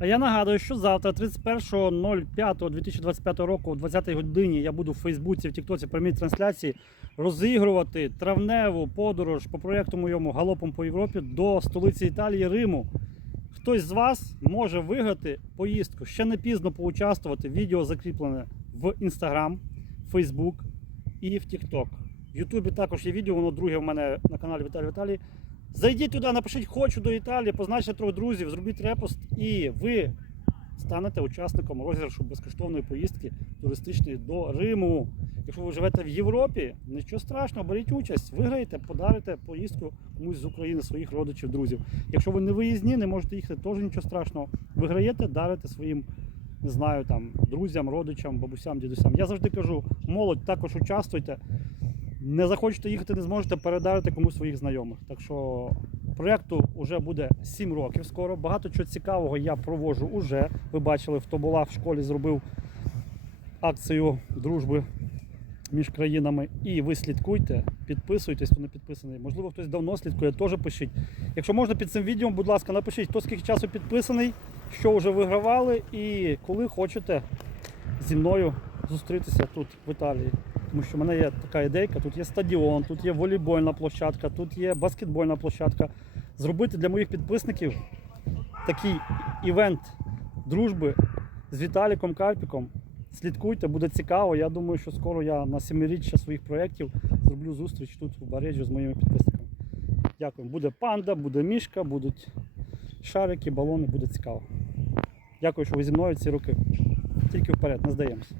А я нагадую, що завтра, 31.05.2025 року, о 20 годині, я буду в Фейсбуці, в Тіктоці прямій трансляції розігрувати травневу подорож по проєкту моєму галопом по Європі до столиці Італії Риму. Хтось з вас може виграти поїздку. Ще не пізно поучаствувати. Відео закріплене в Instagram, Facebook і в TikTok. В Ютубі також є відео, воно друге в мене на каналі Віталій Віталій. Зайдіть туди, напишіть Хочу до Італії, позначте трьох друзів, зробіть репост, і ви станете учасником розіграшу безкоштовної поїздки туристичної до Риму. Якщо ви живете в Європі, нічого страшного, беріть участь, виграєте, подарите поїздку комусь з України, своїх родичів, друзів. Якщо ви не виїзні, не можете їхати, теж нічого страшного. Виграєте, дарите своїм, не знаю, там, друзям, родичам, бабусям, дідусям. Я завжди кажу, молодь, також участвуйте. Не захочете їхати, не зможете передарити комусь своїх знайомих. Так що проєкту вже буде 7 років скоро. Багато чого цікавого я проводжу уже. Ви бачили, хто була в школі, зробив акцію дружби між країнами. І ви слідкуйте, підписуйтесь, хто не підписаний. Можливо, хтось давно слідкує, теж пишіть. Якщо можна під цим відео, будь ласка, напишіть, хто скільки часу підписаний, що вже вигравали, і коли хочете зі мною зустрітися тут, в Італії. Тому що в мене є така ідейка, тут є стадіон, тут є волейбольна площадка, тут є баскетбольна площадка. Зробити для моїх підписників такий івент дружби з Віталіком Карпіком. Слідкуйте, буде цікаво. Я думаю, що скоро я на семиріччя своїх проєктів зроблю зустріч тут в Барежі з моїми підписниками. Дякую. Буде панда, буде мішка, будуть шарики, балони, буде цікаво. Дякую, що ви зі мною ці роки. Тільки вперед, не здаємося.